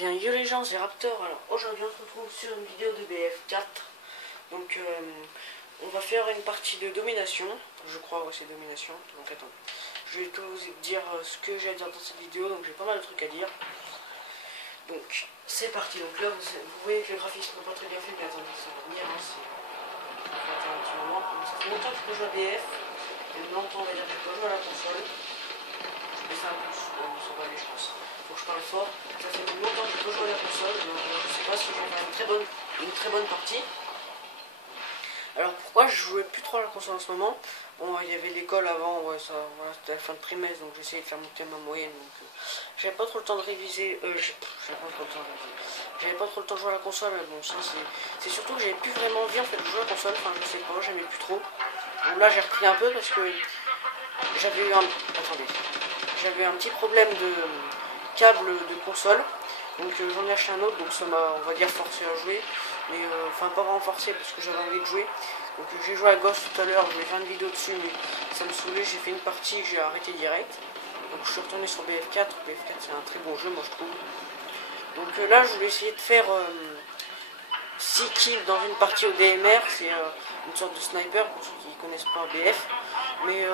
Bien, yo les gens, c'est Raptor. Alors aujourd'hui on se retrouve sur une vidéo de BF4. Donc on va faire une partie de domination. Je crois que c'est domination. Donc attends, je vais tout vous dire ce que j'ai à dire dans cette vidéo. Donc j'ai pas mal de trucs à dire. Donc c'est parti. Donc là vous voyez que le graphisme n'est pas très bien fait, mais attendez, ça va venir. Hein, ça fait un petit moment. Donc, ça fait longtemps que je peux jouer à BF. Et longtemps on va dire que je peux jouer à la console. Je mets ça un peu, ça va aller je pense. Faut que je parle fort. Ça fait longtemps que je peux jouer à la console. Je sais pas si je vais faire une très bonne partie. Alors pourquoi je jouais plus trop à la console en ce moment? Bon, il y avait l'école avant, ouais, ça, voilà, c'était la fin de trimestre, donc j'essayais de faire monter ma moyenne. Donc j'avais pas trop le temps de réviser. J'avais pas trop le temps de jouer à la console. Mais bon, ça c'est surtout que j'avais plus vraiment envie en fait de jouer à la console. Enfin, je sais pas, j'aimais plus trop. Donc là, j'ai repris un peu parce que j'avais eu un. Attendez. J'avais un petit problème de câble de console, donc j'en ai acheté un autre, donc ça m'a, on va dire, forcé à jouer, mais enfin pas vraiment forcé parce que j'avais envie de jouer. Donc j'ai joué à Ghost tout à l'heure, je vais faire une vidéo dessus, mais ça me saoulait, j'ai fait une partie, j'ai arrêté direct. Donc je suis retourné sur BF4, BF4 c'est un très bon jeu moi je trouve. Donc là je voulais essayer de faire 6 kills dans une partie au DMR, c'est une sorte de sniper pour ceux qui connaissent pas BF, mais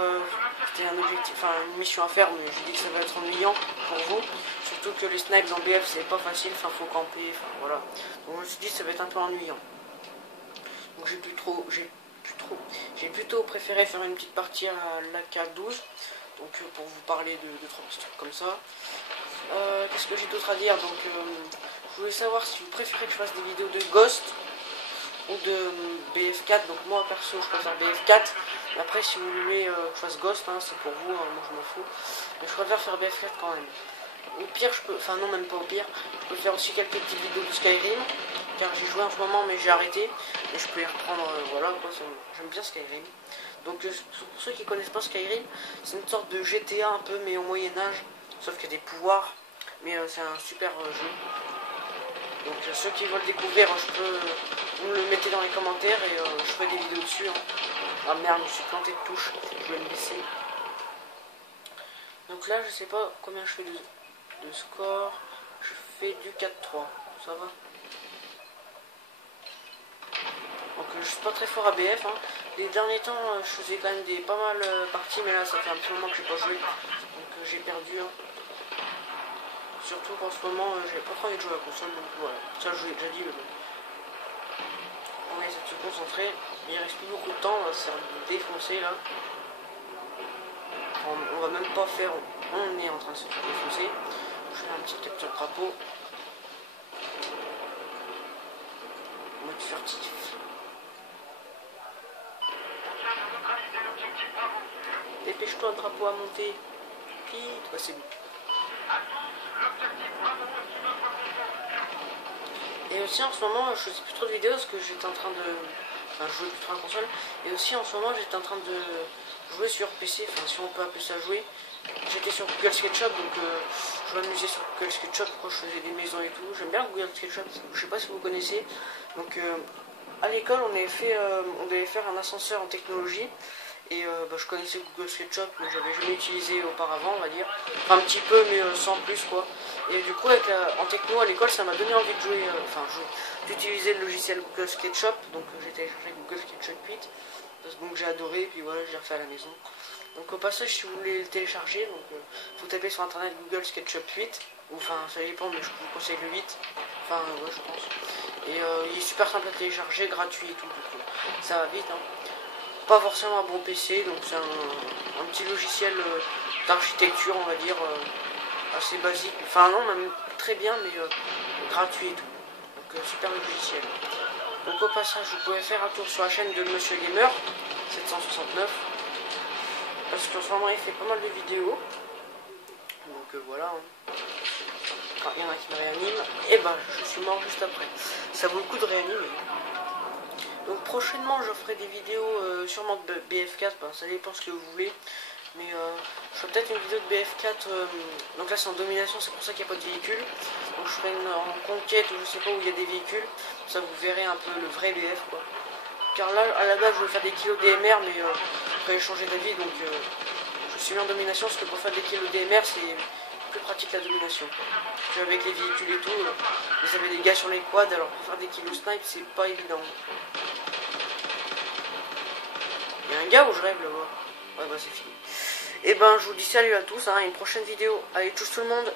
c'était un objectif, enfin une mission à faire, mais j'ai dit que ça va être ennuyant pour vous, surtout que les snipes dans BF c'est pas facile, enfin faut camper, enfin voilà, donc je me suis dit que ça va être un peu ennuyant. Donc j'ai plutôt préféré faire une petite partie à l'AK12, donc pour vous parler de 3 petits trucs comme ça. Qu'est-ce que j'ai d'autre à dire? Donc je voulais savoir si vous préférez que je fasse des vidéos de Ghost ou de BF4. Donc moi perso je préfère BF4. Mais après si vous voulez que je fasse Ghost, hein, c'est pour vous, hein, moi je m'en fous. Mais je préfère faire BF4 quand même. Au pire je peux, enfin non même pas au pire, je peux faire aussi quelques petites vidéos de Skyrim. Car j'ai joué en ce moment mais j'ai arrêté. Et je peux y reprendre, voilà quoi, j'aime bien Skyrim. Donc pour ceux qui connaissent pas Skyrim, c'est une sorte de GTA un peu mais au Moyen-Âge. Sauf qu'il y a des pouvoirs. Mais c'est un super jeu. Donc ceux qui veulent découvrir, vous me le mettez dans les commentaires et je ferai des vidéos dessus. Hein. Ah merde, je me suis planté de touche, je vais me baisser. Donc là, je sais pas combien je fais de score. Je fais du 4-3, ça va. Donc je suis pas très fort à BF. Hein. Les derniers temps, je faisais quand même pas mal parties, mais là, ça fait un petit moment que j'ai pas joué. Donc j'ai perdu. Hein. Surtout qu'en ce moment, j'ai pas trop envie de jouer à la console, donc voilà. Ça, je vous l'ai déjà dit, mais bon. On va essayer de se concentrer. Il reste plus beaucoup de temps, on va se faire défoncer là. On va même pas faire. On est en train de se faire défoncer. Je fais un petit capture crapaud. Mode furtif. Dépêche-toi, le drapeau à monter. Vite, ouais, c'est bon. Et aussi en ce moment, je faisais plus trop de vidéos parce que j'étais en train de. Enfin, je jouais plus trop à la console. Et aussi en ce moment, j'étais en train de jouer sur PC, enfin, si on peut appeler ça jouer. J'étais sur Google SketchUp, donc je m'amusais sur Google SketchUp quand je faisais des maisons et tout. J'aime bien Google SketchUp, je sais pas si vous connaissez. Donc à l'école, on devait faire un ascenseur en technologie. Et je connaissais Google SketchUp, mais j'avais jamais utilisé auparavant, on va dire. Enfin, un petit peu, mais sans plus, quoi. Et du coup, en techno, à l'école, ça m'a donné envie de jouer, d'utiliser le logiciel Google SketchUp. Donc, j'ai téléchargé Google SketchUp 8. Donc, j'ai adoré, et puis voilà, j'ai refait à la maison. Donc, au passage, si vous voulez le télécharger, donc, faut taper sur internet Google SketchUp 8. Enfin, ça dépend, mais je vous conseille le 8. Enfin, ouais, je pense. Et il est super simple à télécharger, gratuit et tout. Donc, ça va vite, hein. Pas forcément un bon PC, donc c'est un petit logiciel d'architecture, on va dire, assez basique. Enfin non, même très bien, mais gratuit et tout. Donc super logiciel. Donc au passage, vous pouvez faire un tour sur la chaîne de Monsieur Gamer 769. Parce qu'en ce moment, il fait pas mal de vidéos. Donc voilà. Hein. Quand il y en a qui me réaniment, et ben je suis mort juste après. Ça vaut le coup de réanimer. Donc prochainement je ferai des vidéos sûrement de BF4, ça dépend ce que vous voulez. Mais je ferai peut-être une vidéo de BF4, donc là c'est en domination, c'est pour ça qu'il n'y a pas de véhicule. Donc je ferai une en conquête ou je sais pas où il y a des véhicules, ça vous verrez un peu le vrai BF quoi. Car là à la base je voulais faire des kills DMR mais après j'ai changé d'avis donc je suis mis en domination parce que pour faire des kills DMR c'est plus pratique la domination. Parce qu'avec les véhicules et tout, vous avez des gars sur les quads, alors pour faire des kills au snipe, c'est pas évident. Il y a un gars où je rêve là-bas. Ouais, bah c'est fini. Et ben, je vous dis salut à tous, hein, à une prochaine vidéo. Allez, tchuss tout le monde.